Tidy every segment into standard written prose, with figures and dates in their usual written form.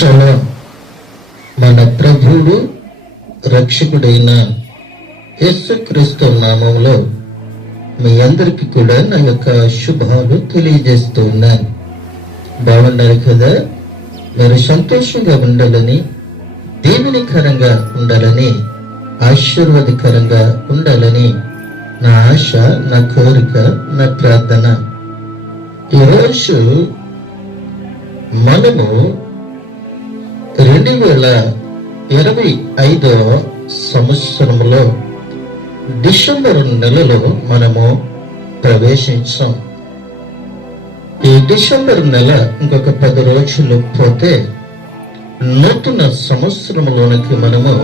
Shalom. మన ప్రభువు రక్షకుడైన యేసుక్రీస్తు నామములో మీ అందరికీ కూడా నా యొక్క శుభాలు తెలియజేస్తూ ఉన్నాను. బాగున్నారు కదా? మీరు సంతోషంగా ఉండాలని, దీవెనకరంగా ఉండాలని, ఆశీర్వాదకరంగా ఉండాలని నా ఆశ, నా కోరిక, నా ప్రార్థన. ఈరోజు మనము 2025 సంవత్సరంలో డిసెంబర్ నెలలో మనము ప్రవేశించాం. ఈ డిసెంబర్ నెల ఇంకొక 10 రోజులు పోతే నూతన సంవత్సరంలోనికి మనము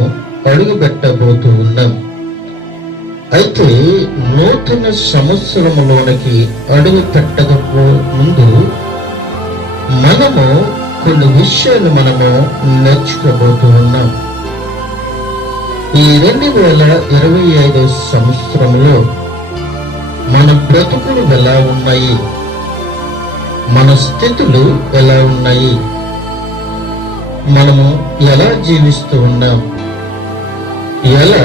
అడుగుపెట్టబోతూ ఉన్నాం. అయితే నూతన సంవత్సరంలోనికి అడుగు పెట్టకపో ముందు మనము కొన్ని విషయాలు మనము నేర్చుకోబోతూ ఉన్నాం. ఈ 2025 సంవత్సరంలో మన బ్రతుకులు ఎలా ఉన్నాయి, మన స్థితులు ఎలా ఉన్నాయి, మనము ఎలా జీవిస్తూ ఉన్నాం, ఎలా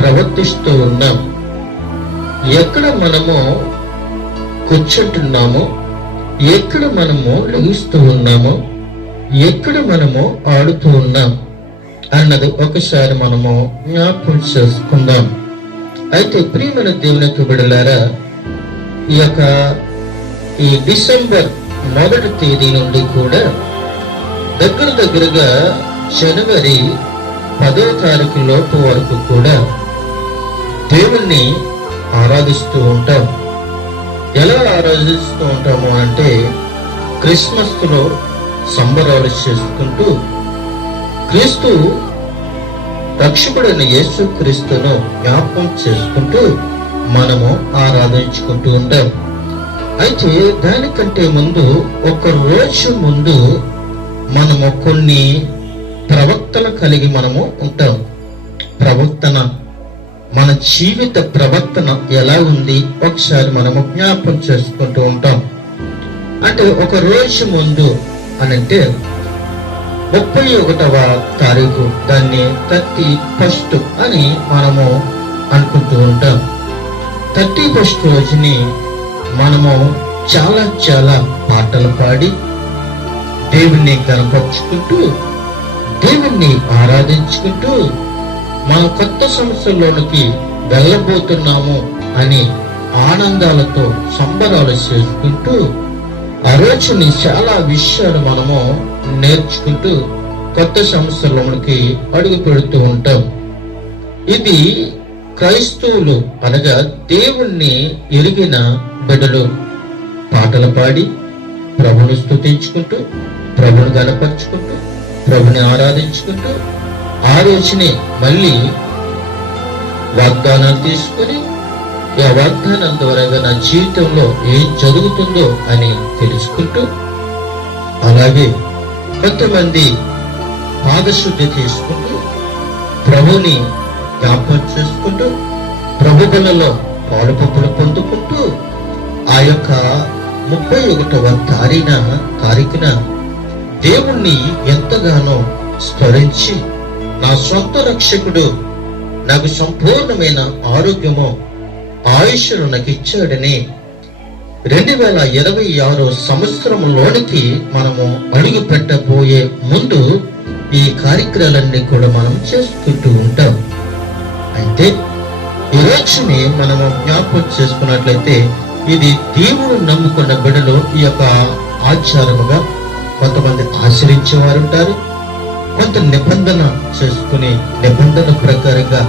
ప్రవర్తిస్తూ ఉన్నాం, ఎక్కడ మనము కూర్చుంటున్నామో, ఎక్కడ మనము లెగుస్తూ ఉన్నామో, ఎక్కడ మనము ఆడుతూ ఉన్నాం అన్నది ఒకసారి మనము జ్ఞాపకం చేసుకుందాం. అయితే ప్రియమైన దేవునికి బిడ్డలారా, ఈ డిసెంబర్ 1వ తేదీ నుండి కూడా దగ్గరగా జనవరి 10వ తారీఖు లోపు వరకు కూడా దేవుణ్ణి ఆరాధిస్తూ ఉంటాం. ఎలా ఆరాధిస్తూ ఉంటాము అంటే, క్రిస్మస్ లో సంబరాలు చేసుకుంటూ క్రీస్తు రక్షకుడైన యేసు క్రీస్తును జ్ఞాపకం చేసుకుంటూ మనము ఆరాధించుకుంటూ ఉంటాం. అయితే దానికంటే ముందు, ఒక రోజు ముందు మనము కొన్ని ప్రవక్తలు కలిగి మనము ఉంటాం. ప్రవర్తన, మన జీవిత ప్రవర్తన ఎలా ఉంది ఒకసారి మనము జ్ఞాపకం చేసుకుంటూ ఉంటాం. అంటే ఒక రోజు ముందు అనంటే 31వ తారీఖు, దాన్ని 31st అని మనము అనుకుంటూ ఉంటాం. 31st రోజుని మనము చాలా పాటలు పాడి దేవుణ్ణి కనపరుచుకుంటూ, దేవుణ్ణి ఆరాధించుకుంటూ మనం కొత్త సంవత్సరంలోనికి వెళ్ళబోతున్నాము అని ఆనందాలతో సంబరాలు చేసుకుంటూ ఆ రోజుని చాలా విషయాలు మనము నేర్చుకుంటూ కొత్త సంవత్సరంలోనికి అడుగు పెడుతూ ఉంటాం. ఇది క్రైస్తవులు అనగా దేవుణ్ణి ఎరిగిన బిడ్డలు పాటలు పాడి ప్రభుని స్తుతించుకుంటూ, ప్రభుని గణపరుచుకుంటూ, ప్రభుని ఆరాధించుకుంటూ ఆ రోజునే మళ్ళీ వాగ్దానాలు తీసుకుని, ఆ వాగ్దానం ద్వారా నా జీవితంలో ఏం జరుగుతుందో అని తెలుసుకుంటూ, అలాగే కొంతమంది పాదశుద్ధి తీసుకుంటూ, ప్రభుని జ్ఞాపకం చేసుకుంటూ, ప్రభు బలలో పాలుపప్పులు పొందుకుంటూ, ఆ యొక్క 31వ తారీఖున దేవుణ్ణి ఎంతగానో స్మరించి, నా సొంత రక్షకుడు నాకు సంపూర్ణమైన ఆరోగ్యము, ఆయుష్ను నాకు ఇచ్చాడని 2026 సంవత్సరంలోనికి మనము అడుగు పెట్టబోయే ముందు ఈ కార్యక్రమాలన్నీ కూడా మనం చేసుకుంటూ ఉంటాం. అయితే ఈ రోజుని మనము జ్ఞాపకం చేసుకున్నట్లయితే, ఇది దేవుడు నమ్ముకున్న బిడ్డలు ఈ యొక్క ఆచారముగా కొంతమంది ఆచరించేవారు ఉంటారు, కొంత నిబంధన చేసుకుని నిబంధన ప్రకారంగా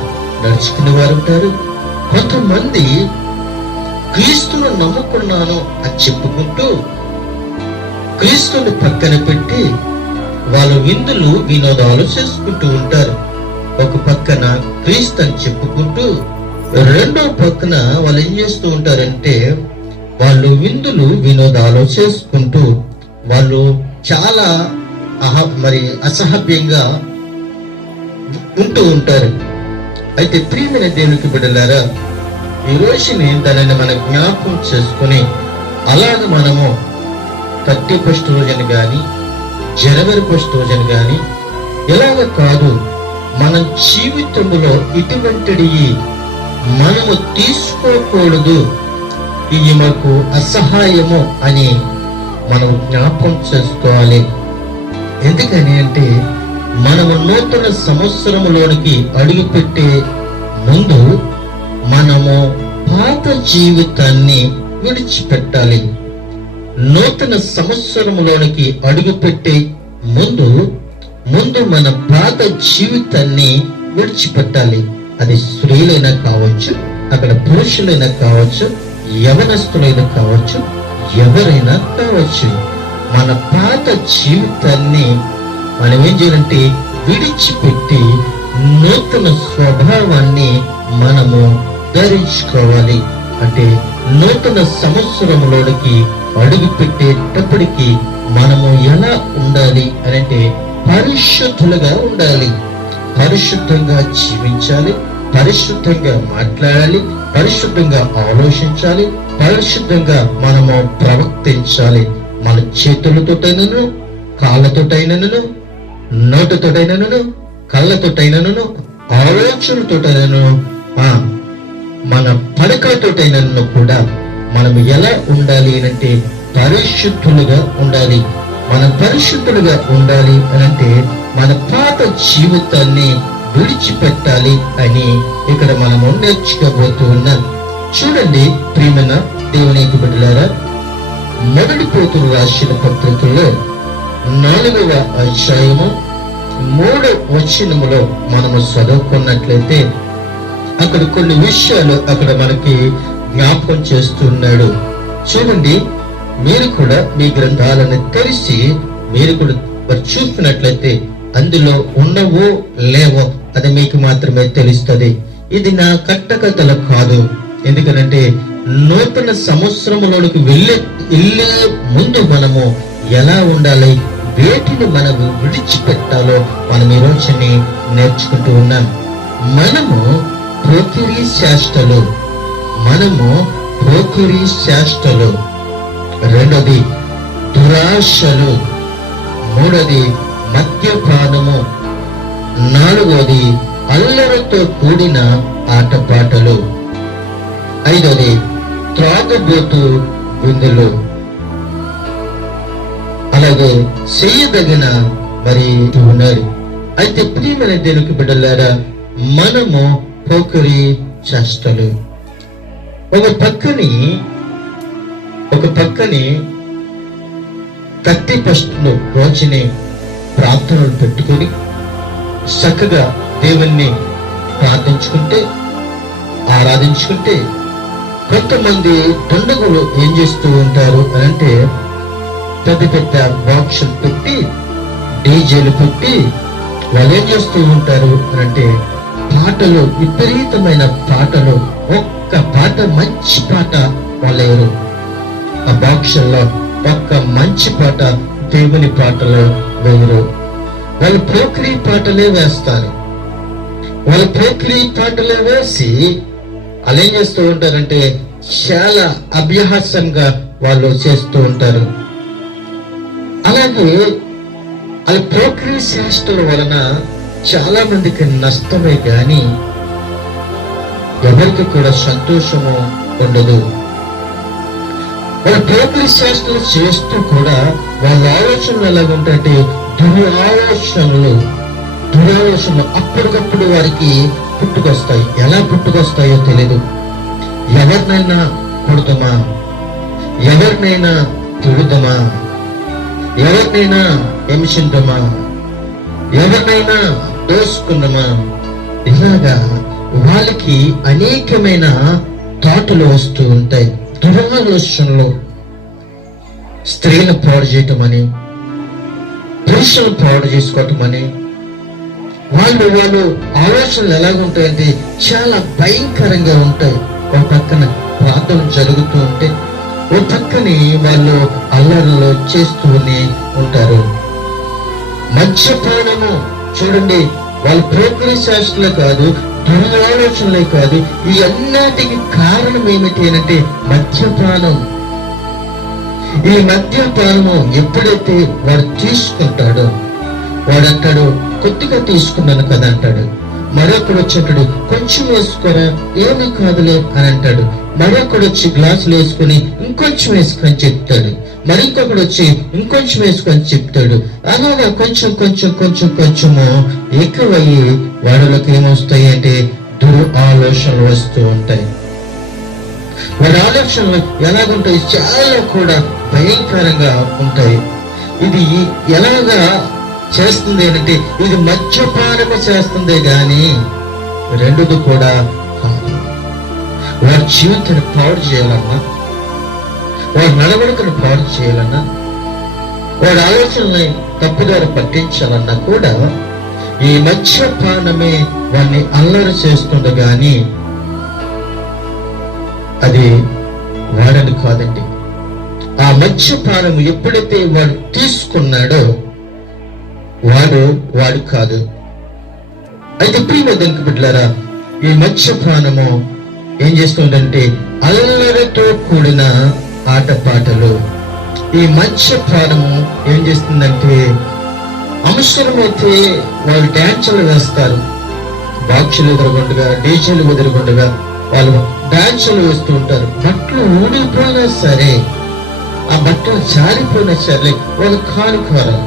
నడుచుకునే వారు ఉంటారు, కొంతమంది క్రీస్తును నమ్ముకున్నాను అని చెప్పుకుంటూ క్రీస్తుని పక్కన పెట్టి వాళ్ళు విందులు వినోదాలు చేసుకుంటూ ఉంటారు. ఒక పక్కన క్రీస్తు అని చెప్పుకుంటూ, రెండో పక్కన వాళ్ళు ఏం చేస్తూ ఉంటారంటే, వాళ్ళు విందులు వినోదాలు చేసుకుంటూ వాళ్ళు చాలా అసహ్యంగా ఉంటూ ఉంటారు. అయితే ప్రియమైన దేవునికి బిడ్డలారా, ఈ రోజుని దానిని మనం జ్ఞాపకం చేసుకుని, అలాగ మనము 31st రోజుని కానీ జనవరి 1st రోజున కానీ ఇలాగ కాదు. మన జీవితంలో ఇటువంటివి మనము తీసుకోకూడదు, ఇవి మాకు అసహాయము అని మనం జ్ఞాపకం చేసుకోవాలి. ఎందుకని అంటే మనము నూతన సంవత్సరంలోనికి అడుగుపెట్టే ముందు మనము పాత జీవితాన్ని విడిచిపెట్టాలి. నూతన సంవత్సరంలోనికి అడుగుపెట్టే ముందు మన పాత జీవితాన్ని విడిచిపెట్టాలి. అది స్త్రీలైనా కావచ్చు, అక్కడ పురుషులైనా కావచ్చు, యవనస్తులైనా కావచ్చు, ఎవరైనా కావచ్చు. మన పాత జీవితాన్ని మనం ఏం చేయాలంటే విడిచిపెట్టి నూతన స్వభావాన్ని మనము ధరించుకోవాలి. అంటే నూతన సంవత్సరంలోనికి అడుగు పెట్టేటప్పటికి మనము ఎలా ఉండాలి అని అంటే పరిశుద్ధులుగా ఉండాలి, పరిశుద్ధంగా జీవించాలి, పరిశుద్ధంగా మాట్లాడాలి, పరిశుద్ధంగా ఆలోచించాలి, పరిశుద్ధంగా మనము ప్రవర్తించాలి. మన చేతులతోటైనను, కాళ్ళతోటైనను, నోటితోటైనను, కళ్ళతోటైనను, ఆలోచనతోటైనను, మన పడకలతోటైనను కూడా మనం ఎలా ఉండాలి అంటే పరిశుద్ధులుగా ఉండాలి. మనం పరిశుద్ధులుగా ఉండాలి అనంటే మన పాత జీవితాన్ని విడిచిపెట్టాలి అని ఇక్కడ మనము నేర్చుకోబోతూ ఉన్నాం. చూడండి ప్రియమైన దేవుని బిడ్డలారా, మొదటి పేతురు రాసిన పత్రికలో 4వ అధ్యాయము 3వ వచనములో మనము చదువుకున్నట్లయితే అక్కడ కొన్ని విషయాలు అక్కడ మనకి జ్ఞాపకం చేస్తున్నాడు. చూడండి, మీరు కూడా మీ గ్రంథాలను తెరిచి మీరు కూడా చూసినట్లయితే అందులో ఉన్నవో లేవో అది మీకు మాత్రమే తెలుస్తుంది. ఇది నా కట్టకథలు కాదు. ఎందుకంటే నూతన సంవత్సరంలోనికి వెళ్ళే ముందు మనము ఎలా ఉండాలి, వేటిని మనం విడిచిపెట్టాలో మనం ఈ రోజుని నేర్చుకుంటూ ఉన్నాం. మనము పోకిరీ చేష్టలు, రెండోది దురాశలు, మూడోది మద్యపానము, నాలుగోది అల్లరితో కూడిన ఆటపాటలు, ఐదోది త్రాగుబోతు విందులు, అలాగే చేయదగిన మరి ఉన్నారు. అయితే ప్రియమైన దేవునికి బిడ్డలారా, మనము పోకిరీ చేష్టలు. ఒక పక్కని 31st రోజుని ప్రార్థనలు పెట్టుకుని చక్కగా దేవుణ్ణి ఆరాధించుకుంటే కొంతమంది పండుగలు ఏం చేస్తూ ఉంటారు అని అంటే పెద్ద బాక్సులు పెట్టి, డీజేలు పెట్టి వాళ్ళు ఏం చేస్తూ ఉంటారు అని అంటే పాటలు, విపరీతమైన పాటలు, ఒక్క పాట మంచి పాట వాళ్ళెవరు ఆ బాక్సుల్లో ఒక్క మంచి పాట దేవుని పాటలు వేయరు. వాళ్ళు పోకిరీ పాటలే వేస్తారు. వాళ్ళు పోకిరీ పాటలే వేసి వాళ్ళు ఏం చేస్తూ ఉంటారంటే చాలా అభ్యాసంగా వాళ్ళు చేస్తూ ఉంటారు. అలాగే వాళ్ళ పోకిరీ చేష్టల వలన చాలా మందికి నష్టమే గాని ఎవరికి కూడా సంతోషము ఉండదు. వాళ్ళ పోకిరీ చేష్టలు చేస్తూ కూడా వాళ్ళ ఆలోచనలు ఎలాగుంటాయంటే దురాలోచనలు అప్పటికప్పుడు వారికి పుట్టుకొస్తాయి. ఎలా పుట్టుకొస్తాయో తెలియదు. ఎవరినైనా కొడతామా, ఎవరినైనా తిడుతామా, ఎవరినైనా హింసించమా, ఎవరినైనా దోసుకుందామా, ఇలాగా వాళ్ళకి అనేకమైన థాటులు వస్తూ ఉంటాయి. దురాలోచనలు, స్త్రీలను పాడు చేయటం అని, పురుషులు పాడు చేసుకోవటం అని, వాళ్ళు ఆలోచనలు ఎలాగుంటాయంటే చాలా భయంకరంగా ఉంటాయి. ఒక పక్కన ప్రార్థన జరుగుతూ ఉంటే ఓ పక్కని వాళ్ళు అల్లర్లు చేస్తూనే ఉంటారు. మద్యపానము చూడండి, వాళ్ళ పోకిరీ శాస్త్రలే కాదు, దురాలోచనలే కాదు, ఈ అన్నిటికి కారణం ఏమిటి అంటే మద్యపానం. ఈ మద్యపానము ఎప్పుడైతే వాడు తీసుకుంటాడో, వాడంటాడు కొద్దిగా తీసుకున్నాను కదా అంటాడు. మరొకడు వచ్చేటాడు, కొంచెం వేసుకోరా, ఏమీ కాదులే అని అంటాడు. మరొకడు వచ్చి గ్లాసులు వేసుకుని ఇంకొంచెం వేసుకొని చెప్తాడు. మరింకొకడు వచ్చి ఇంకొంచెం వేసుకొని చెప్తాడు. అలాగా కొంచెం కొంచెం కొంచెం కొంచెము ఎక్కువయ్యి వాడిలోకి ఏమొస్తాయి అంటే దురు ఆలోచనలు వస్తూ ఉంటాయి. వాడి ఆలోచనలు ఎలాగుంటాయి? చాలా కూడా భయంకరంగా ఉంటాయి. ఇది ఎలాగా చేస్తుంది అంటే, ఇది మద్యపానము చేస్తుంది గాని రెండుది కూడా కాదు. వాడి జీవితాన్ని పాడు చేయాలన్నా, వాడి నడవడికను పాడు చేయాలన్నా, వాడి ఆలోచనల్ని తప్పుదారి పట్టించాలన్నా కూడా ఈ మద్యపానమే వాడిని అల్లరి చేస్తుంది గాని అది వాడని కాదండి. ఆ మద్యపానము ఎప్పుడైతే వాడు తీసుకున్నాడో వాడు కాదు. అయితే ప్రియమైన దేవుని బిడ్డలారా, ఈ మద్యపానము ఏం చేస్తుందంటే అల్లరితో కూడిన ఆటపాటలు. ఈ మద్యపానము ఏం చేస్తుందంటే అవసరమైతే వాళ్ళు డ్యాన్సులు వేస్తారు. బాక్సులు ఎదురుగుండగా, డీజేలు ఎదురుగుండగా వాళ్ళు డ్యాన్సులు వేస్తూ ఉంటారు. బట్టలు ఊడిపోయినా సరే, ఆ బట్టలు జారిపోయినా సరే వాళ్ళు కానుకోరు.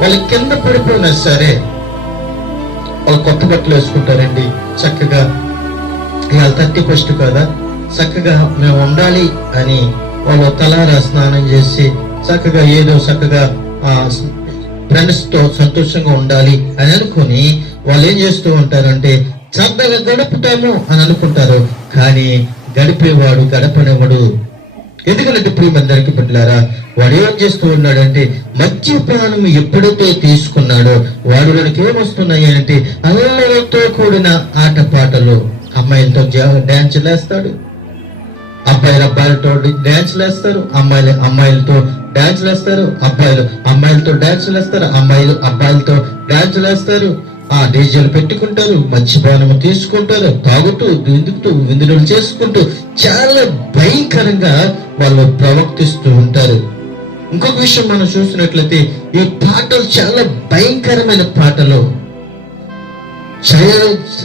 వాళ్ళు కింద పడిపోయినా సరే వాళ్ళు కొత్త బట్టలు వేసుకుంటారండి. చక్కగా ఇవాళ 31 కదా, చక్కగా మేము ఉండాలి అని వాళ్ళు తలారా స్నానం చేసి చక్కగా ఏదో చక్కగా ఫ్రెండ్స్ తో సంతోషంగా ఉండాలి అని అనుకుని వాళ్ళు ఏం చేస్తూ ఉంటారంటే చక్కగా గడుపుతాము అని అనుకుంటారు. కానీ గడిపేవాడు గడపనివాడు. ఎందుకంటే ప్రియమందరికి బిడ్డలారా, వాడు ఏం చేస్తూ ఉన్నాడంటే మద్యపానం ఎప్పుడైతే తీసుకున్నాడో వాడిలోనికి ఏమొస్తున్నాయి అంటే అల్లరితో కూడిన ఆటపాటలు. అమ్మాయిలతో డ్యాన్స్ వేస్తాడు, అబ్బాయిలతో డ్యాన్స్ వేస్తారు, అమ్మాయిలతో డ్యాన్స్ వేస్తారు, అమ్మాయిలతో డ్యాన్స్ వేస్తారు, అబ్బాయిలతో డ్యాన్స్ వేస్తారు. ఆ డీజేలు పెట్టుకుంటారు, మద్యపానము తీసుకుంటారు, తాగుతూ దిందుతూ విందులు చేసుకుంటూ చాలా భయంకరంగా వాళ్ళు ప్రవర్తిస్తూ ఉంటారు. ఇంకొక విషయం మనం చూసినట్లయితే ఈ పాటలు చాలా భయంకరమైన పాటలు.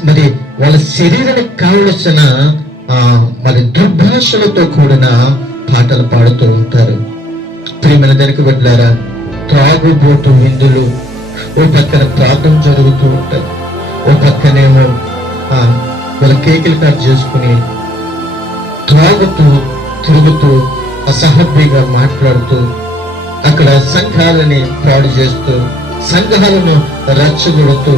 మరి వాళ్ళ శరీరానికి కావలసిన మరి దుర్భాషలతో కూడిన పాటలు పాడుతూ ఉంటారు. ప్రియమైన దగ్గరికి వెళ్ళారా, త్రాగుబోతు విందులు. ఓ పక్కన ప్రార్థన జరుగుతూ ఉంటాయి, ఓ పక్కనేమో వాళ్ళ కేకులు కట్ చేసుకుని త్రాగుతూ తిరుగుతూ అసహ్యంగా మాట్లాడుతూ అక్కడ సంఘాలని పాడు చేస్తూ సంఘాలను రచ్చగొడుతూ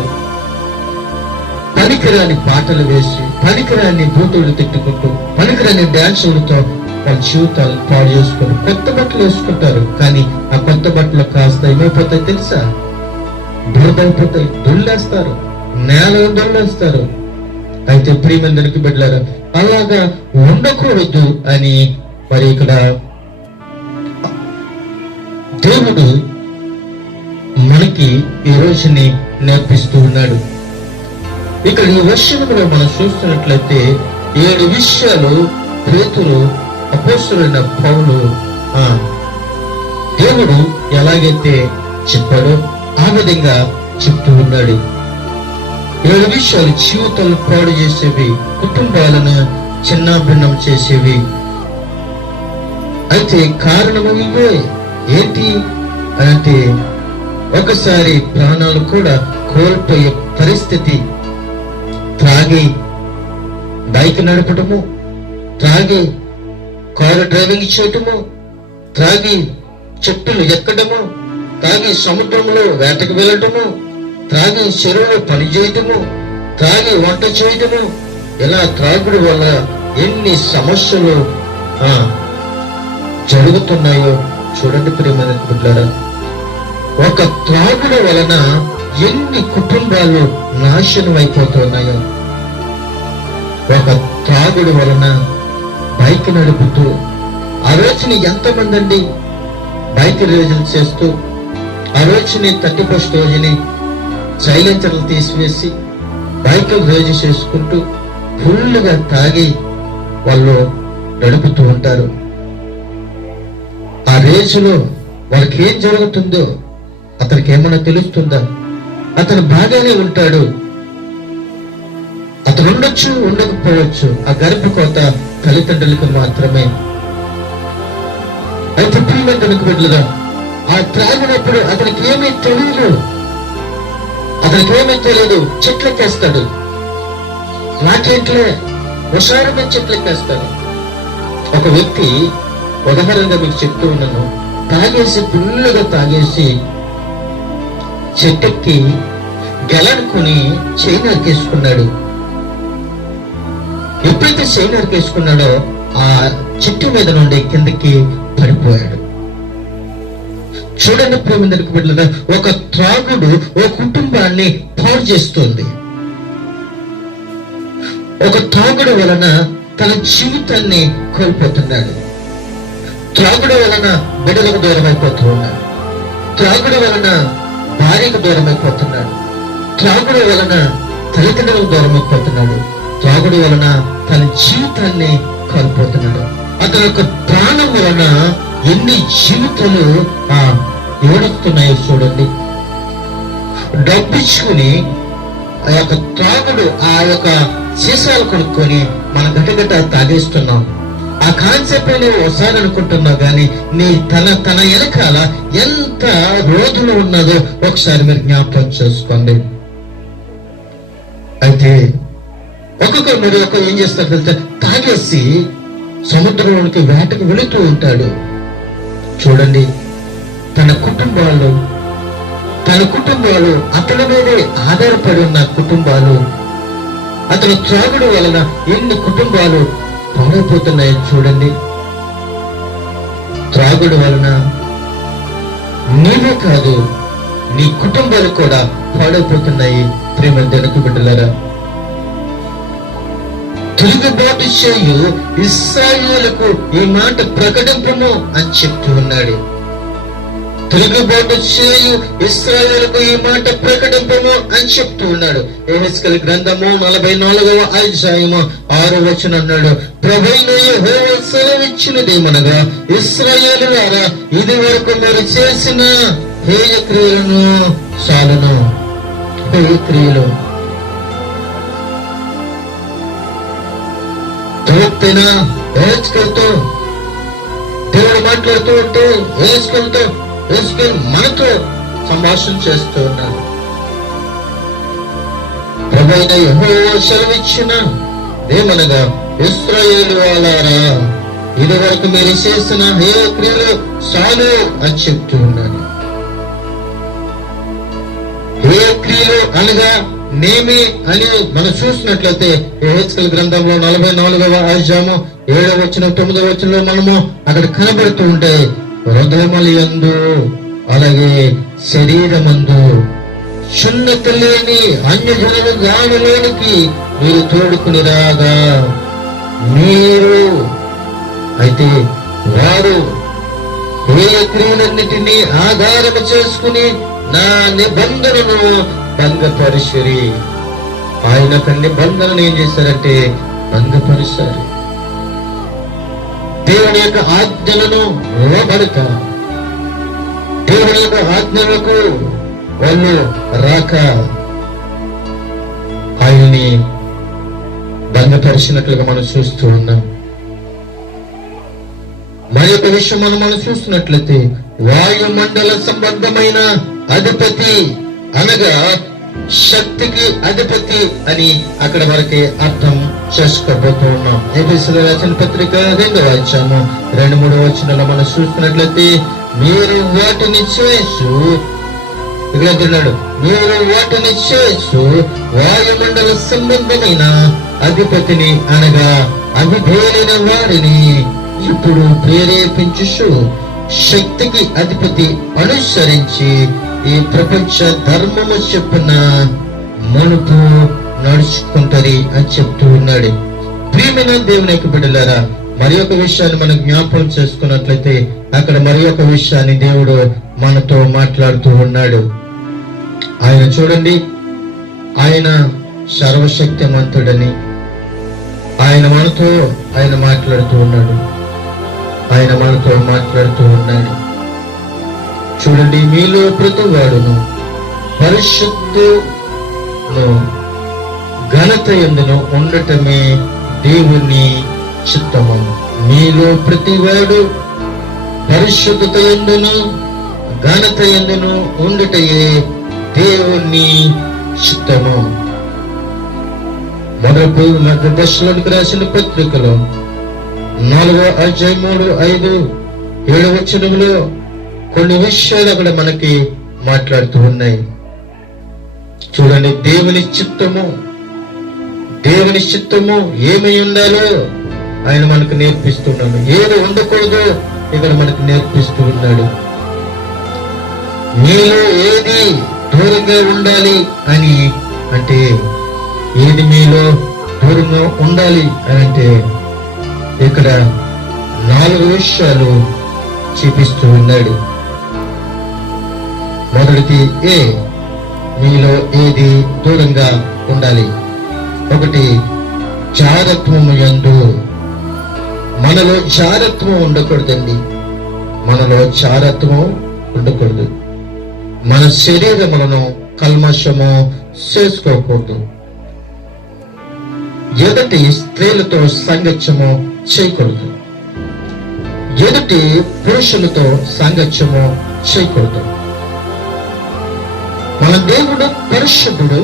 పనికిరాని పాటలు వేసి పనికిరాని బూతులు తిట్టుకుంటూ పనికిరాని డ్యాన్సులతో వాళ్ళ జీవితాలు పాడు చేసుకుని కొత్త బట్టలు వేసుకుంటారు. కానీ ఆ కొత్త బట్టలు కాస్త ఏమైపోతాయి తెలుసా? బురదైపోతాయి, దొల్లేస్తారు, నేల దొల్లేస్తారు. అయితే ప్రియమందరికి బిడ్డలారా, అలాగా ఉండకూడదు అని మరి ఇక్కడ దేవుడు మనకి ఈ రోజుని నేర్పిస్తూ ఉన్నాడు. ఇక్కడ ఈ వర్షంలో మనం చూస్తున్నట్లయితే 7 విషయాలు పేతురు అపోస్తలుడైన పౌలు దేవుడు ఎలాగైతే చెప్పాడో ఆ విధంగా చెప్తూ ఉన్నాడు. 7 విషయాలు జీవితాలను పాడు చేసేవి, కుటుంబాలను చిన్నాభిన్నం చేసేవి. అయితే కారణము ఇవే. ఏంటి అంటే ఒకసారి ప్రాణాలు కూడా కోల్పోయే పరిస్థితి. త్రాగి బైక్ నడపటము, త్రాగి కారు డ్రైవింగ్ చేయటము, త్రాగి చెట్టులు ఎక్కడము, త్రాగి సముద్రంలో వేటకు వెళ్ళటము, త్రాగి చెరువులో పని చేయటము, త్రాగి వంట చేయటము. ఇలా త్రాగుడు వల్ల ఎన్ని సమస్యలు జరుగుతున్నాయో చూడండి ప్రియమైన బిడ్డలారా. ఒక త్రాగుడు వలన ఎన్ని కుటుంబాలు నాశనం అయిపోతున్నాయో. ఒక త్రాగుడు వలన బైక్ నడుపుతూ ఆ రోజుని ఎంతమంది అండి బైక్ రేజులు చేస్తూ ఆ రోజుని 31st రోజుని సైలెన్సర్లు తీసివేసి బైక్ రేజు చేసుకుంటూ ఫుల్గా తాగి వాళ్ళు నడుపుతూ ఉంటారు. ఆ రేసులో వాళ్ళకి ఏం జరుగుతుందో అతనికి ఏమన్నా తెలుస్తుందా? అతను బాగానే ఉంటాడు, అతను ఉండొచ్చు ఉండకపోవచ్చు, ఆ గర్భకోత తల్లిదండ్రులకు మాత్రమే. అయితే ప్రియమైన బిడ్డలుగా, ఆ త్రాగినప్పుడు అతనికి ఏమీ తెలియదు, చెట్లెక్కేస్తాడు, నాకేంట్లే హుషారుగా చెట్లెక్కేస్తాడు. ఒక వ్యక్తి, ఉదాహరణగా మీకు చెప్తూ ఉన్నాను, ఫుల్లుగా తాగేసి చెట్టెక్కి గెలనుకుని చేయి నరికేసుకున్నాడు. ఎప్పుడైతే చేయి నరికేసుకున్నాడో ఆ చెట్టు మీద నుండి కిందకి పడిపోయాడు. చూడండి ప్రేమిందరికి బిడ్డలుగా, ఒక త్రాగుడు ఓ కుటుంబాన్ని పాడు చేస్తుంది. ఒక త్రాగుడు వలన తన జీవితాన్ని కోల్పోతున్నాడు. త్రాగుడు వలన బిడ్డలకు దూరం అయిపోతూ ఉన్నాడు. త్రాగుడు వలన భార్యకు దూరం అయిపోతున్నాడు. త్రాగుడు వలన తల్లిదండ్రులకు దూరం అయిపోతున్నాడు. త్రాగుడు వలన తన జీవితాన్ని కోల్పోతున్నాడు. అతని యొక్క ప్రాణం వలన ఎన్ని జీవితాలు ఏడుస్తున్నాయో చూడండి. డబ్బిచ్చుకుని ఆ యొక్క త్రాగుడు, ఆ యొక్క సీసాలు కొనుక్కొని మన గటగట తాగేస్తున్నాం. ఆ కాన్సెప్ట్ నువ్వు ఒకసారి అనుకుంటున్నావు, కానీ నీ తన వెనకాల ఎంత రోధులు ఉన్నదో ఒకసారి మీరు జ్ఞాపకం చేసుకోండి. అయితే ఒక్కొక్కరు మరి ఏం చేస్తారు తెలుసా, తాగేసి సముద్రంలోనికి వేటకు వెళుతూ ఉంటాడు. చూడండి, తన కుటుంబాలు అతని మీదే ఆధారపడి ఉన్న కుటుంబాలు, అతను త్రాగుడు వలన ఎన్ని కుటుంబాలు పాడైపోతున్నాయో చూడండి. త్రాగుడు వలన నీవే కాదు, నీ కుటుంబాలు కూడా పాడైపోతున్నాయి. ప్రేమ దేవుని బిడ్డలారా, తిరుగుబాటు చేయు ఇశ్రాయేలుకు ఈ మాట ప్రకటింపును అని చెప్తూ ఉన్నాడు. తిరుగుబాటు చేయు ఇశ్రాయేలుకు ఈ మాట ప్రకటింపును అని చెప్తూ ఉన్నాడు. యెహెజ్కేలు గ్రంథము 44వ అధ్యాయము 6వ వచనం అన్నాడు, ప్రభువైన యెహోవా సెలవిచ్చినదేమనగా, ఇశ్రాయేలులారా, ఇది వరకు మీరు చేసిన హేయ క్రియలను చాలును. హేయ క్రియలు ప్రవక్తైనా యెహెజ్కేలుతో దేవుడు మాట్లాడుతూ ఉంటే యెహెజ్కేలు మనతో సంభాషణ చేస్తూ ఉన్నాడు. ప్రభువైన యెహోవా సెలవిచ్చిన ఏమనగా, ఇశ్రాయేలు వాలారా, ఇది వరకు మీరు చేసిన హేయ క్రియలు చాలు అని చెప్తూ ఉన్నాడు. హేయ క్రియలు అనగా నేమి అని మనం చూసినట్లయితే యెహెజ్కేలు గ్రంథంలో 44వ అధ్యాయము 7వ వచనం 9వ వచనంలో మనము అక్కడ కనబడుతూ ఉంటే, హృదయముల యందు అలాగే శరీరమందు సున్నతి లేని అన్యజనుల గానులోనికి మీరు తోడుకుని రాగా, మీరు అయితే వారు ఏ క్రియలన్నిటినీ ఆధారము చేసుకుని నా నిబంధనను భంగపరిచిరి. ఆయన నిబంధనను ఏం చేశారంటే భంగపరిచారు. దేవుని యొక్క ఆజ్ఞలను లోబడక, దేవుని యొక్క ఆజ్ఞలకు వాళ్ళు రాక ఆయన్ని భంగపరిచినట్లుగా మనం చూస్తూ ఉన్నాం. మరి ఒక విషయం మనం చూస్తున్నట్లయితే, వాయుమండల సంబంధమైన అధిపతి అనగా శక్తికి అధిపతి అని అక్కడ వరకే అర్థం చేసుకోబోతూ ఉన్నాం. ఎఫెసీయులకు రాసిన పత్రిక 2వ అధ్యాయము 2-3 వచనాల్లో మనం చూస్తున్నట్లయితే, మీరు వాటిని చేసు వాయుమండల సంబంధమైన అధిపతిని అనగా అవిధేయులైన వారిని ఇప్పుడు ప్రేరేపించు శక్తికి అధిపతి అనుసరించి ఈ ప్రపంచ ధర్మము చెప్పున మనుపు నడుచుకుంటది అని చెప్తూ ఉన్నాడు. ప్రియమైన దేవుని యొక్క బిడ్డలారా, మరి ఒక విషయాన్ని మనం జ్ఞాపకం చేసుకున్నట్లయితే, అక్కడ మరి ఒక విషయాన్ని దేవుడు మనతో మాట్లాడుతూ ఉన్నాడు. ఆయన చూడండి, ఆయన సర్వశక్తిమంతుడని ఆయన మనతో మాట్లాడుతూ ఉన్నాడు. ఆయన మనతో మాట్లాడుతూ ఉన్నాడు. చూడండి, మీలో ప్రతి వాడును పరిశుద్ధను ఘనత యందును ఉండటమే దేవుని చిత్తము. మీలో ప్రతివాడు పరిశుద్ధత యందును ఘనత యందును ఉండుటయే దేవుని చిత్తము. మొదటి దశలోనికి రాసిన పత్రికలో 4వ అధ్యాయం 3, 5, 7 వచనములో కొన్ని విషయాలు అక్కడ మనకి మాట్లాడుతూ ఉన్నాయి. చూడండి, దేవుని చిత్తము ఏమై ఉండాలో ఆయన మనకు నేర్పిస్తున్నాడు. ఏది ఉండకూడదో ఇక్కడ మనకు నేర్పిస్తూ ఉన్నాడు. మీలో ఏది దూరంగా ఉండాలి అని అంటే, ఏది మీలో దూరంగా ఉండాలి అని అంటే ఇక్కడ 4 విషయాలు చూపిస్తూ ఉన్నాడు. మొదటిది మీలో ఏది దూరంగా ఉండాలి. 1, జారత్వము యందు. మనలో జారత్వం ఉండకూడదండి. మనలో జారత్వం ఉండకూడదు. మన శరీరములను కల్మషము చేసుకోకూడదు. ఎదుటి స్త్రీలతో సాంగత్యము చేయకూడదు. ఎదుటి పురుషులతో సాంగత్యము చేయకూడదు. మన దేవుడు పరిశుద్ధుడు,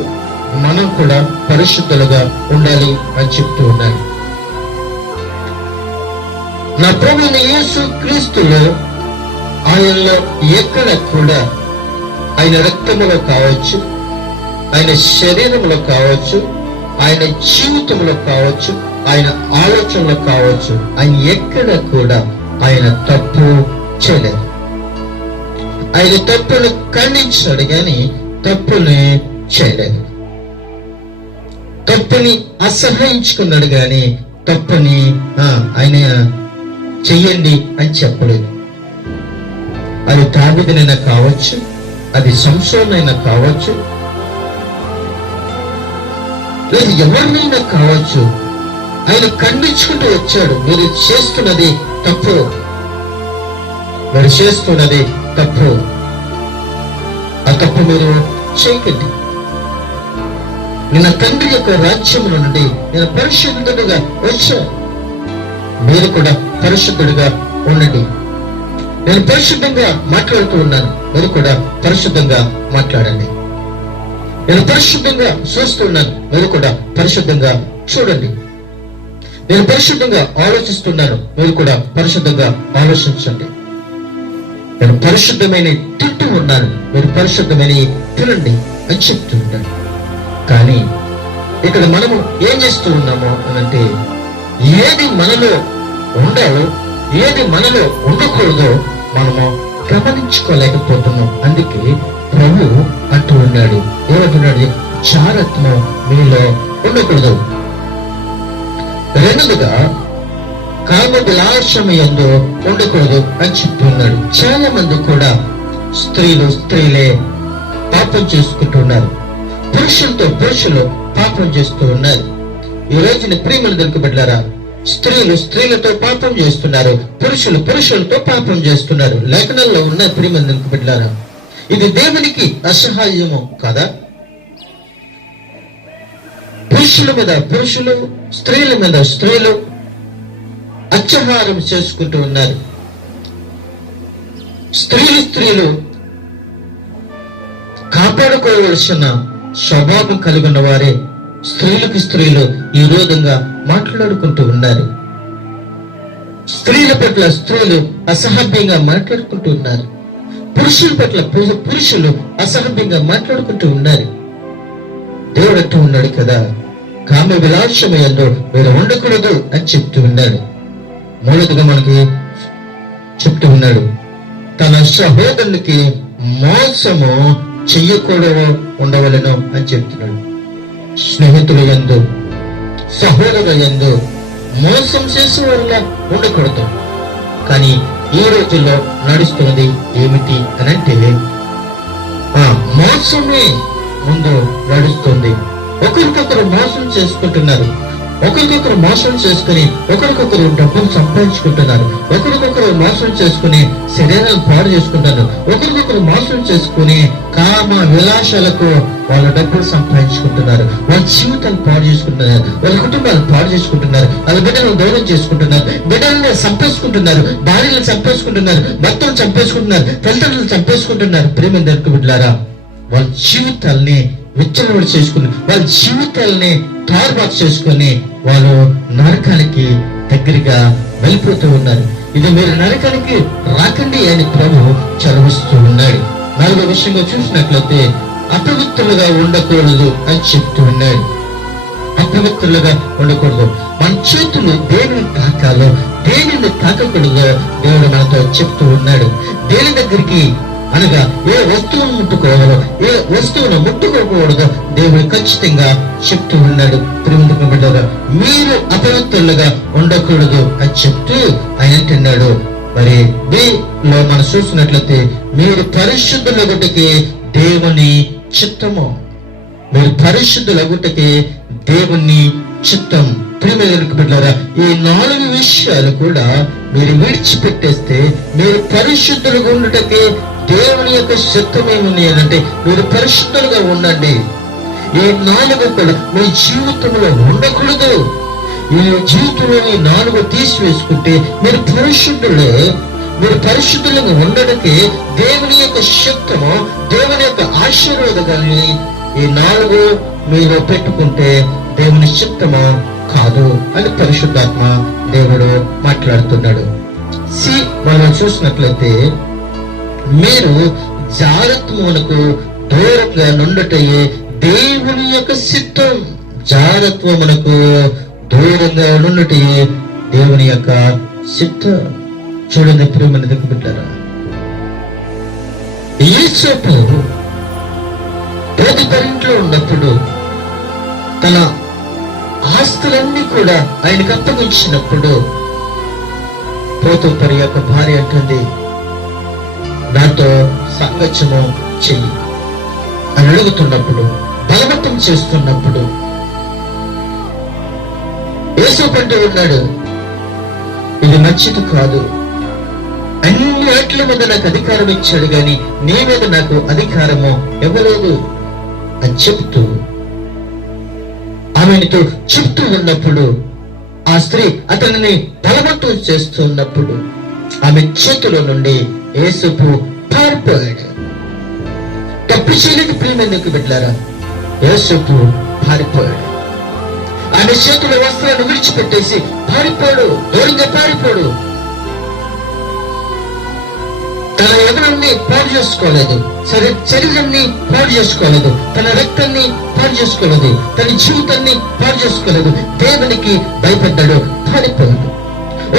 మనం కూడా పరిశుద్ధులుగా ఉండాలి అని చెప్తూ ఉన్నారు. నా ప్రభువైన యేసు క్రీస్తులో ఆయనలో ఎక్కడ కూడా ఆయన రక్తములో కావచ్చు, ఆయన శరీరంలో కావచ్చు, ఆయన జీవితంలో కావచ్చు, ఆయన ఆలోచనలో కావచ్చు, ఆయన ఎక్కడ కూడా ఆయన తప్పు చేయలేదు. ఆయన తప్పును ఖండించాడు కానీ తప్పుని చేయలేదు. తప్పుని అసహించుకున్నాడు కానీ తప్పుని ఆయన చెయ్యండి అని చెప్పలేదు. అది దావీదునైనా కావచ్చు, అది సంసోనైనా కావచ్చు, లేదు ఎవరినైనా కావచ్చు, ఆయన ఖండించుకుంటూ వచ్చాడు. మీరు చేస్తున్నది తప్పు, ఆ తప్పు మీరు చేయకండి. నిన్న తండ్రి యొక్క రాజ్యముల నుండి నేను పరిశుద్ధుడిగా వచ్చా, మీరు కూడా పరిశుద్ధుడిగా ఉండండి. నేను పరిశుద్ధంగా మాట్లాడుతూ ఉన్నాను, మీరు కూడా పరిశుద్ధంగా మాట్లాడండి. నేను పరిశుద్ధంగా చూస్తున్నాను, మీరు కూడా పరిశుద్ధంగా చూడండి. నేను పరిశుద్ధంగా ఆలోచిస్తున్నాను, మీరు కూడా పరిశుద్ధంగా ఆలోచించండి. నేను పరిశుద్ధమైన తింటూ ఉన్నాను, మీరు పరిశుద్ధమైన తినండి అని చెప్తూ ఉన్నాను. కానీ ఇక్కడ మనము ఏం చేస్తూ ఉన్నామో అనంటే, ఏది మనలో ఉండాలో ఏది మనలో ఉండకూడదో మనము గమనించుకోలేకపోతున్నాం. అందుకే ప్రభు అంటూ ఉన్నాడు, ఏమంటున్నాడు? జారత్వం మీలో ఉండకూడదు. రెండవదిగా కామవిలాసము యందు ఉండకూడదు అని చెప్తున్నాడు. చాలా మంది కూడా స్త్రీలే పాపం చేసుకుంటున్నారు. పురుషులు పాపం చేస్తూ ఉన్నారు. ఈ రోజున ప్రియమైన దొరికబడ్డారా, స్త్రీలతో పాపం చేస్తున్నారు, పురుషులతో పాపం చేస్తున్నారు. లేఖనాల్లో ఉన్న ప్రియమైన దొరికబడ్డారా, ఇది దేవునికి అసహాయము కదా? పురుషుల మీద పురుషులు, స్త్రీల మీద స్త్రీలు అత్యాచారం చేసుకుంటూ ఉన్నారు. స్త్రీలు కాపాడుకోవలసిన స్వభావం కలిగి ఉన్న వారే స్త్రీలు ఈ విధంగా మాట్లాడుకుంటూ ఉన్నారు. స్త్రీల పట్ల స్త్రీలు అసహ్యంగా మాట్లాడుకుంటూ ఉన్నారు. పురుషుల పట్ల పురుషులు అసహ్యంగా మాట్లాడుకుంటూ ఉన్నారు. దేవుడు అంటూ ఉన్నాడు కదా, కామ విలాసము యందు మీరు ఉండకూడదు అని చెప్తూ ఉన్నాడు. మూడవదిగా మనకి చెప్తూ ఉన్నాడు, తన సహోదరునికి మోసము చెయ్యకూడదు ఉండవలను అని చెప్తున్నాడు. స్నేహితుల యందు, సహోదరుల యందు మోసం చేసే వల్ల ఉండకూడదు. కానీ ఈ రోజుల్లో నడుస్తున్నది ఏమిటి అని అంటే, మోసమే ముందు నడుస్తుంది. ఒకరికొకరు మోసం చేసుకుంటున్నారు. ఒకరికొకరు మోసం చేసుకుని ఒకరికొకరు డబ్బులు సంపాదించుకుంటున్నారు, ఒకరికొకరు మోసం చేసుకుని శరీరాన్ని పాడు చేసుకుంటున్నారు, ఒకరికొకరు మోసం చేసుకుని కామ విలాసాలకు వాళ్ళ డబ్బులు సంపాదించుకుంటున్నారు, వాళ్ళ జీవితాన్ని పాడు చేసుకుంటున్నారు, వాళ్ళ కుటుంబాలను పాడు చేసుకుంటున్నారు, వాళ్ళ బిడ్డలను దూరం చేసుకుంటున్నారు, బిడ్డలను చంపేసుకుంటున్నారు, భార్యలను చంపేసుకుంటున్నారు, భర్తలు చంపేసుకుంటున్నారు, తల్లిదండ్రులు చంపేసుకుంటున్నారు. ప్రేమ దొరికి బిడ్డలారా, వాళ్ళ జీవితాల్ని విచ్చలవిడి చేసుకుని, వాళ్ళ జీవితాలని తారుబాటు చేసుకుని వాళ్ళు నరకానికి దగ్గరగా వెళ్ళిపోతూ ఉన్నారు. ఇది మీరు నరకానికి రాకండి అని ప్రభు చదివిస్తూ ఉన్నాడు. 4వ విషయంగా చూసినట్లయితే అపవిత్రులుగా ఉండకూడదు అని చెప్తూ ఉన్నాడు. అపవిత్రులుగా ఉండకూడదు. మన చేతులు దేనిని తాకాలో దేనిని తాకకూడదో దేవుడు మనతో చెప్తూ ఉన్నాడు. దేని దగ్గరికి అనగా ఏ వస్తువును ముట్టుకోవాలో ఏ వస్తువును ముట్టుకోకూడదో దేవుడు ఖచ్చితంగా చెప్తూ ఉన్నాడు. ప్రేమిక బిడ్డగా మీరు అపవిత్రులుగా ఉండకూడదు అని చెప్తూ ఆయన అంటున్నాడు. మరి లో మనం చూసినట్లయితే మీరు పరిశుద్ధులగుటకి దేవుని చిత్తము, మీరు పరిశుద్ధులగుటకి దేవుని చిత్తం. ప్రియమైన బిడ్డలారా, ఈ 4 విషయాలు కూడా మీరు విడిచిపెట్టేస్తే మీరు పరిశుద్ధులుగా ఉండటకే దేవుని యొక్క చిత్తం ఏముంది అంటే మీరు పరిశుద్ధులుగా ఉండండి. ఈ 4 కూడా మీ జీవితంలో ఉండకూడదు. ఈ జీవితంలో ఈ 4 తీసివేసుకుంటే మీరు పరిశుద్ధులే. మీరు పరిశుద్ధులుగా ఉండడానికి దేవుని యొక్క శక్తము, దేవుని యొక్క ఆశీర్వాదాన్ని ఈ 4 మీరు పెట్టుకుంటే దేవుని చిత్తము కాదు అని పరిశుద్ధాత్మ దేవుడు మాట్లాడుతున్నాడు. మనం చూసినట్లయితే మీరు జారత్వమునకు దూరంగా నుండుటయే దేవుని యొక్క చిత్తం. జారత్వమునకు దూరంగా నుండుటయే దేవుని యొక్క చిత్తం. చూడండి ప్రియమైన దగ్గర పెట్టారా, యేసపు ఇంట్లో ఉన్నప్పుడు తన ఆస్తులన్నీ కూడా ఆయనకు అప్పగించినప్పుడు పోతీఫరు యొక్క భార్య అంటుంది, నాతో సాంగత్యము చెయ్యి అని అడుగుతున్నప్పుడు, బలవంతం చేస్తున్నప్పుడు యేసపు అంటూ ఉన్నాడు, ఇది మంచిది కాదు. అన్ని వాటి మీద నాకు అధికారం ఇచ్చాడు గాని నీ మీద నాకు అధికారము ఇవ్వలేదు అని చెప్తూ ఆమెతో చెప్తూ ఉన్నప్పుడు ఆ స్త్రీ అతనిని బలవంతం చేస్తున్నప్పుడు ఆమె చేతిలో నుండి యేసపు పారిపోయాడు. తప్పు చేయలేని ప్రియమైనకు బిడ్డలారా, యేసపు పారిపోయాడు. ఆమె చేతుల వస్త్రాన్ని విడిచిపెట్టేసి పారిపోడు, దూరంగా పారిపోడు. తన యవ్వనాన్ని పాడు చేసుకోలేదు, శరీరాన్ని పాడు చేసుకోలేదు, తన రక్తాన్ని పాడు చేసుకోలేదు, తన జీవితాన్ని పాడు చేసుకోలేదు. దేవునికి భయపడ్డాడు, పారిపోయాడు.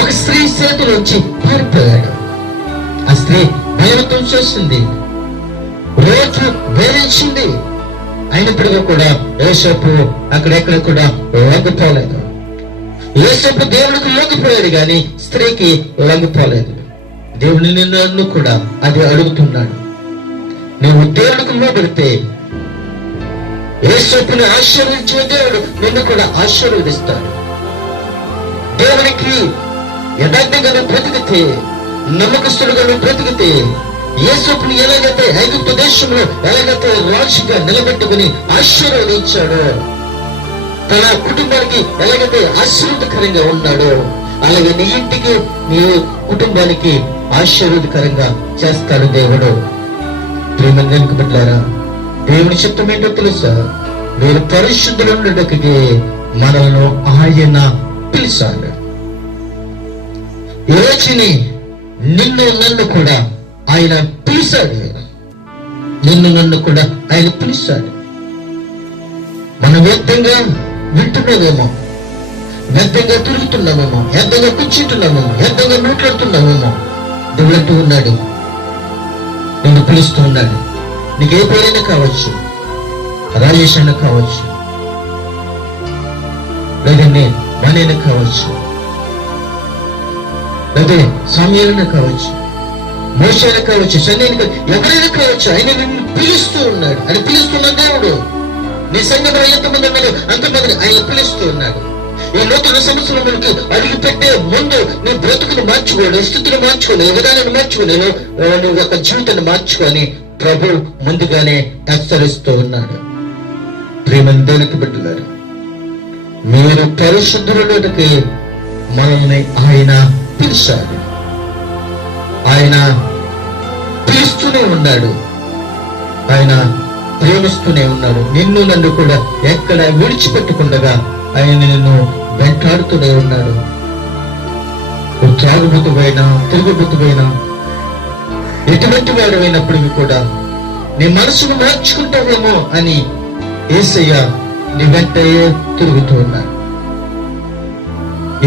ఒక స్త్రీ చేతిలోంచి పారిపోయాడు. ఆ స్త్రీ బలవంతం చేసింది, రోజు వేధించింది. అయినప్పటికీ కూడా యేసపు అక్కడెక్కడ కూడా లొంగిపోలేదు. యేసపు దేవుడికి లొంగిపోయాడు కానీ స్త్రీకి లొంగిపోలేదు. దేవుని నిన్ను కూడా అది అడుగుతున్నాడు. నువ్వు దేవుడికి లోబడితే యేసపుని ఆశీర్వదించిన దేవుడు నిన్ను కూడా ఆశీర్వదిస్తాడు. దేవునికి యథార్థంగా నువ్వు బ్రతికితే, నమ్మకస్తుడుగా నువ్వు బ్రతికితే, యేసపుని ఎలాగైతే ఐగుప్తు దేశంలో ఎలాగైతే రాజుగా నిలబెట్టుకుని ఆశీర్వదించాడో, తన కుటుంబానికి ఎలాగైతే ఆశీర్వాదకరంగా ఉన్నాడో, అలాగే నీ ఇంటికి నీ కుటుంబానికి ఆశీర్వాదకరంగా చేస్తాడు దేవుడు. ప్రియమైన బిడ్డలారా, దేవుని చిత్తం ఏంటో తెలుసా? మీరు పరిశుద్ధులు ఉండడానికి మనల్ని ఆయన పిలిచాడు. యోచిని నిన్ను నన్ను కూడా ఆయన పిలిచాడు. నిన్ను నన్ను కూడా ఆయన పిలిచాడు. మనం వ్యర్థంగా వింటున్నామేమో, వ్యర్థంగా తిరుగుతున్నామేమో, వ్యర్థంగా కూర్చుంటున్నామేమో, వ్యర్థంగా మాట్లాడుతున్నామేమో. దేవుడు అంటూ ఉన్నాడు, నిన్ను పిలుస్తూ ఉన్నాడు. నీకు ఏ పేరైనా కావచ్చు, రాజేష్ అయినా కావచ్చు, లేదండి మనైనా కావచ్చు, లేదా సమయాలైనా కావచ్చు, మోషైనా కావచ్చు, సన్నిధిని ఎవరైనా కావచ్చు. ఆయన నిన్ను పిలుస్తూ ఉన్నాడు. ఆయన పిలుస్తున్న దేవుడు. నీ సంఘంలో ఎంతమంది ఉన్నారు అంతమంది ఆయన పిలుస్తూ ఉన్నాడు. ఈ నూతన సంవత్సరంలోకి అడుగు పెట్టే ముందు నీ బ్రతుకుని మార్చుకోను, స్థితిని మార్చుకోను, విధానాన్ని మార్చుకోలేను, నువ్వు ఒక జీవితాన్ని మార్చుకొని ప్రభు ముందుగానే హెచ్చరిస్తూ ఉన్నాడు. ప్రేమను దేవునికి బిడ్డలారు, మీరు పరిశుద్ధులకి మనల్ని ఆయన పిలిచాడు. ఆయన పిలుస్తూనే ఉన్నాడు, ఆయన ప్రేమిస్తూనే ఉన్నాడు. నిన్ను నన్ను కూడా ఎక్కడ విడిచిపెట్టకుండా ఆయన నిన్ను వెంటాడుతూనే ఉన్నాడు. త్రాగుబోతువైనా తిరుగుబోతువైనా ఎటువంటి వాడు అయినప్పటికీ కూడా నీ మనసును మార్చుకుంటావేమో అని యేసయ్య నీ వెంటే తిరుగుతూ ఉన్నాడు.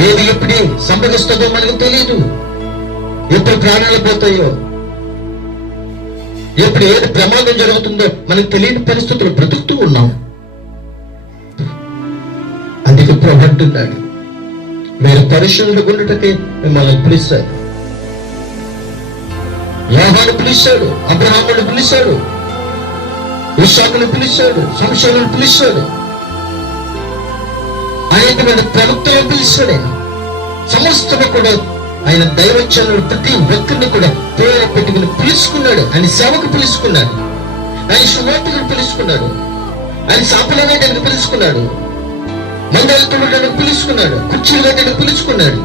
ఏది ఎప్పుడు సంభవిస్తుందో మనకు తెలియదు, ఎప్పుడు ప్రాణాలు పోతాయో, ఎప్పుడు ఏది ప్రమాదం జరుగుతుందో మనకు తెలియని పరిస్థితులు బ్రతుకుతూ ఉన్నాం. అందుకే ప్రభు అంటున్నాడు, మీరు పరిశుద్ధులు గుండుటకే మిమ్మల్ని పిలిచారు. యోహాను పిలిచాడు, అబ్రహామును పిలిచాడు, ఇస్సాకును పిలిచాడు, సంసోనును పిలిచాడు, అనేకమైన ప్రవక్తలను పిలిచాడు. ఆయన సమస్తము కూడా ఆయన దైవచనుడు ప్రతి వ్యక్తిని కూడా పేరు పెట్టుకుని పిలుచుకున్నాడు. ఆయన సేవకు పిలుచుకున్నాడు, ఆయన సువార్తకు పిలుచుకున్నాడు, ఆయన సాపలు వేయడానికి పిలుచుకున్నాడు, మందలు తుడడానికి పిలుచుకున్నాడు, కుర్చీలు వేయడానికి పిలుచుకున్నాడు,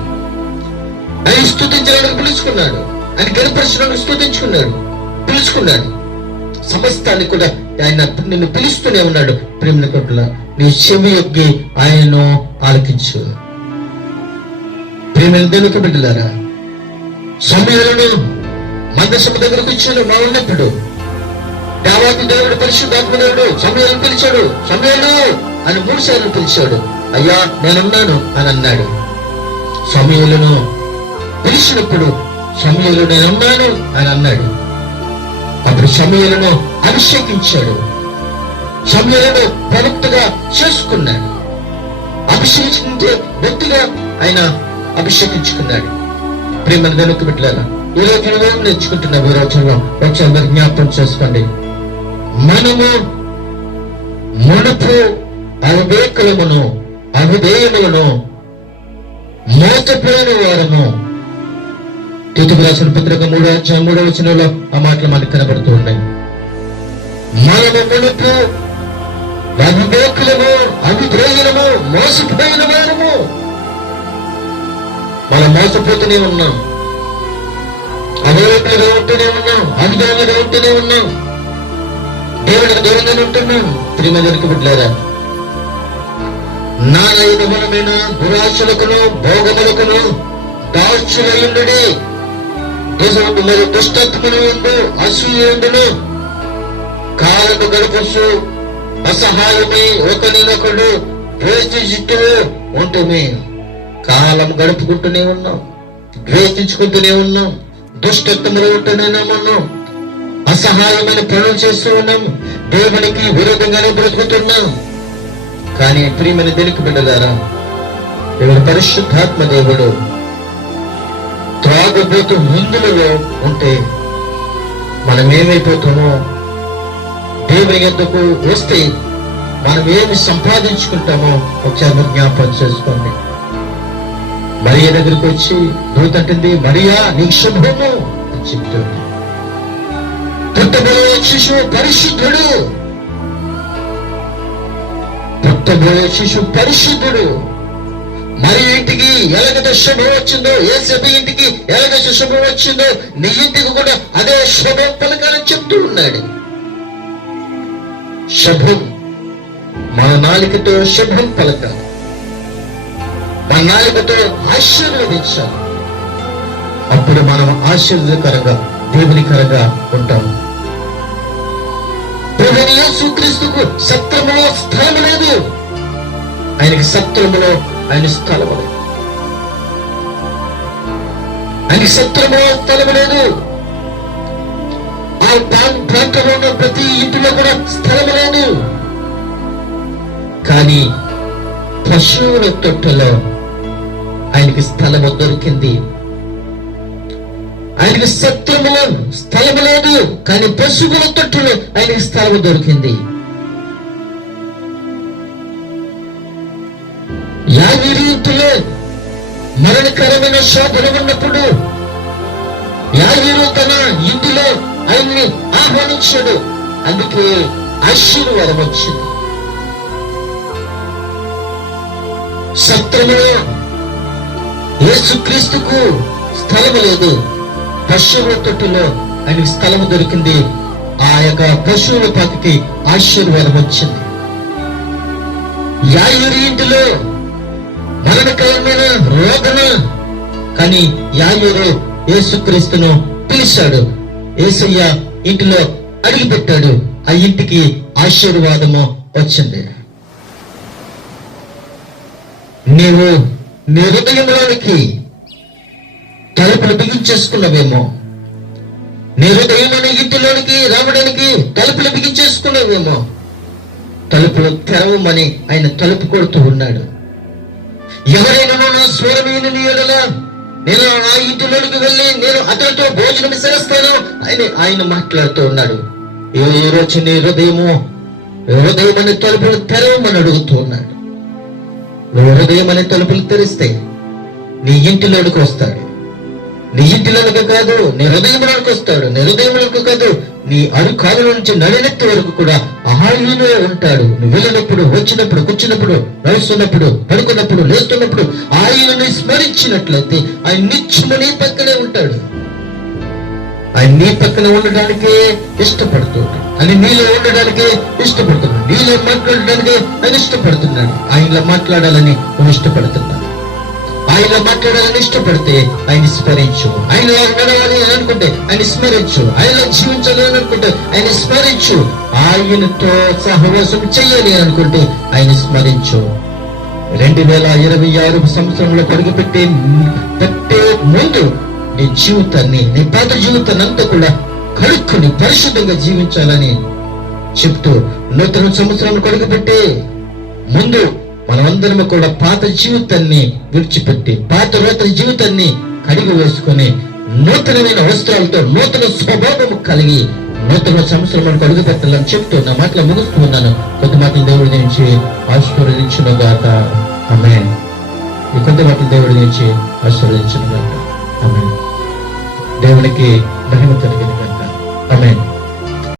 ఆయన స్తుతించడానికి పిలుచుకున్నాడు, ఆయన గణపరచడానికి స్తుతించుకున్నాడు, పిలుచుకున్నాడు. సమస్తాన్ని కూడా ఆయన నిన్ను పిలుస్తూనే ఉన్నాడు. ప్రేమ కొట్ల నీ చెవి యొక్కి ఆయనను ఆలకించు. ప్రేమ దేవునికి బిడ్డలారా, సమయాలను మందసభ దగ్గరకు వచ్చాడు. మా ఉన్నప్పుడు దేవాది దేవుడు, పరిశుద్ధాత్మ దేవుడు సమయాలను పిలిచాడు. సమయాలు అని 3 సార్లు పిలిచాడు. అయ్యా నేనున్నాను అని అన్నాడు. సమయాలను పిలిచినప్పుడు సమయాలు నేనున్నాను అని అన్నాడు. అప్పుడు సమయాలను అభిషేకించాడు, సమయాలను ప్రవక్తగా చేసుకున్నాడు, అభిషేకించే వ్యక్తిగా ఆయన అభిషేకించుకున్నాడు. ప్రేమను వెనుక బిడ్డలారా, ఈ రోజు నేర్చుకుంటున్నాం. ఈ రోజుల్లో వచ్చి అందరు జ్ఞాపకం చేసుకోండి. మనము మునుపు అవివేకులమును అవిధేయములను మోసపోయిన వారము. తీతుకు రాసిన పత్రిక 3:3 వచనంలో ఆ మాటలు మనకు కనబడుతూ ఉన్నాయి. మనము మునుపు అవివేకులము అవిధేయులము మోసపోయిన వారము. మనం మోసపోతూనే ఉన్నాం, అవివేకులుగా ఉంటూనే ఉన్నాం, అవిధేయులుగా ఉంటూనే ఉన్నాం, దేవుడికి దూరంగానే ఉంటున్నాం. ప్రియమైన బిడ్డలారా, నాలైన మనమైన దురాశలకును భోగములకును దాచులయుండుడి, దేశము మరియు దుష్టత్వమును ఉండు అసూయుండును, కాలము గడుపుచు అసహాయమై ఒకరినొకడు ద్వేషిస్తూ ఉంటుంది. కాలం గడుపుకుంటూనే ఉన్నాం, ద్వేషించుకుంటూనే ఉన్నాం, దుష్టత్వములు ఉంటూనే ఉన్నాం, అసహాయమైన పనులు చేస్తూ ఉన్నాం, దేవునికి విరోధంగానే బ్రతుకుతున్నాం. కానీ ప్రియమైన దేవునికి బిడ్డలారా, దేవుడు పరిశుద్ధాత్మ దేవుడు త్రాగబోతు ముందులలో ఉంటే మనం ఏమైపోతామో, దేవుని యొద్దకు వస్తే మనం ఏమి సంపాదించుకుంటామో ఒకసారి జ్ఞాపకం చేసుకోండి. మరియ దగ్గరికి వచ్చి దూత అంటుంది, మరియా నీకు శుభము అని చెప్తుంది. పుట్టబోయే శిశువు పరిశుద్ధుడు, పుట్టబోయే శిశువు పరిశుద్ధుడు. మరి ఇంటికి ఎలాగైతే శుభం వచ్చిందో, యేసయ్య ఇంటికి ఎలాగైతే శుభం వచ్చిందో నీ ఇంటికి కూడా అదే శుభం పలకాలని చెప్తూ ఉన్నాడు. శుభం మన నాలుకతో శుభం పలకాలి, మన నాలుకతో ఆశీర్వదించాలి. అప్పుడు మనం ఆశీర్వదకరంగా దేవునికరంగా ఉంటాం. ప్రభువైన యేసుక్రీస్తుకు సత్రములో స్థలం లేదు, ఆయనకి సత్రములో ఆయన స్థలము లేదు, ఆయనకి సత్రములో స్థలము లేదు. ఆ ప్రాంతంలో ఉన్న ప్రతి ఇంటిలో కూడా స్థలము లేదు. కానీ పశువుల తొట్టెలో ఆయనకి స్థలము దొరికింది. ఆయనకి సత్రములో స్థలము లేదు, కానీ పశువుల తొట్టెలో ఆయనకి స్థలము దొరికింది. యాయీరు ఇంటిలో మరణకరమైన శోధన ఉన్నప్పుడు యాయీరు తన ఇంటిలో ఆయన్ని ఆహ్వానించాడు. అందుకే ఆశీర్వాదం వచ్చింది. సత్రములో యేసుక్రీస్తుకు స్థలము లేదు. పశువుల తొట్టులో ఆయనకి స్థలము దొరికింది. ఆ యొక్క పశువుల పాతికి ఆశీర్వాదం వచ్చింది. యాయీరు ఇంటిలో మరణకరమైన రోదన, కానీ యాయీరు యేసుక్రీస్తును పిలిచాడు. యేసయ్య ఇంటిలో అడిగిపెట్టాడు. ఆ ఇంటికి ఆశీర్వాదము వచ్చింది. నీవు నీ హృదయంలోనికి తలుపులు బిగించేసుకున్నావేమో. నీ హృదయంలోని ఇంటిలోనికి రావడానికి తలుపులు బిగించేసుకున్నావేమో. తలుపులు తెరవమని ఆయన తలుపు కొడుతూ ఉన్నాడు. ఎవరైనా నా స్వరం విని ఎడల నేను ఆ ఇంటిలోనికి వెళ్ళి నేను అతనితో భోజనం చేస్తాను అని ఆయన మాట్లాడుతూ ఉన్నాడు. ఈ రోజు నీ హృదయం అనే తలుపులు తెరవమని అడుగుతూ ఉన్నాడు. నువ్వు హృదయం అనే తలుపులు తెరిస్తే నీ ఇంటిలోనికి వస్తాడు. నీ ఇంటిలోనికి కాదు, నీ హృదయంలోనికి వస్తాడు. నీ హృదయంలోనికి కాదు, నీ అరుకాల నుంచి నడినెత్తి వరకు కూడా ఆయనలో ఉంటాడు. నువ్వు వెళ్ళినప్పుడు, వచ్చినప్పుడు, కూర్చున్నప్పుడు, నడుస్తున్నప్పుడు, పడుకున్నప్పుడు, లేస్తున్నప్పుడు ఆయనని స్మరించినట్లయితే ఆయన నిత్యము నీ పక్కనే ఉంటాడు. ఆయన నీ పక్కన ఉండడానికే ఇష్టపడుతున్నాడు. ఆయన నీలో ఉండడానికే ఇష్టపడుతున్నాడు. నీలో మాట్లాడడానికి ఆయన ఇష్టపడుతున్నాడు. ఆయనలో మాట్లాడాలని నువ్వు ఇష్టపడుతున్నాడు. ఆయన మాట్లాడాలని ఇష్టపడితే ఆయన స్మరించు. ఆయన నడవాలి అని అనుకుంటే ఆయన స్మరించు. ఆయన జీవించాలి అని అనుకుంటే ఆయన స్మరించు. ఆయనతో సహవాసం చెయ్యాలి అని అనుకుంటే ఆయన స్మరించు. 2026 సంవత్సరంలో పరుగుపెట్టే ముందు నీ జీవితాన్ని, నీ పాత జీవితాన్ని అంతా కూడా కడుక్కుని పరిశుద్ధంగా జీవించాలని చెప్తూ నూతన సంవత్సరాన్ని కొడుకుపెట్టే ముందు మనమందరం కూడా పాత జీవితాన్ని విడిచిపెట్టి పాత నూతన జీవితాన్ని కడిగి వేసుకొని నూతనమైన వస్త్రాలతో నూతన స్వభావం కలిగి నూతన సంవత్సరం అడుగు పెట్టాలని చెప్తూ నా మాటలు ముగిస్తూ ఉన్నాను. కొత్త మాటలు దేవుడి నుంచి ఆశీర్వదించును గాక. ఆమేన్. ఈ కొత్త మాటలు దేవుడి నుంచి ఆశీర్వదించును గాక. ఆమేన్. దేవునికి మహిమ కలిగిన గాక. ఆమేన్.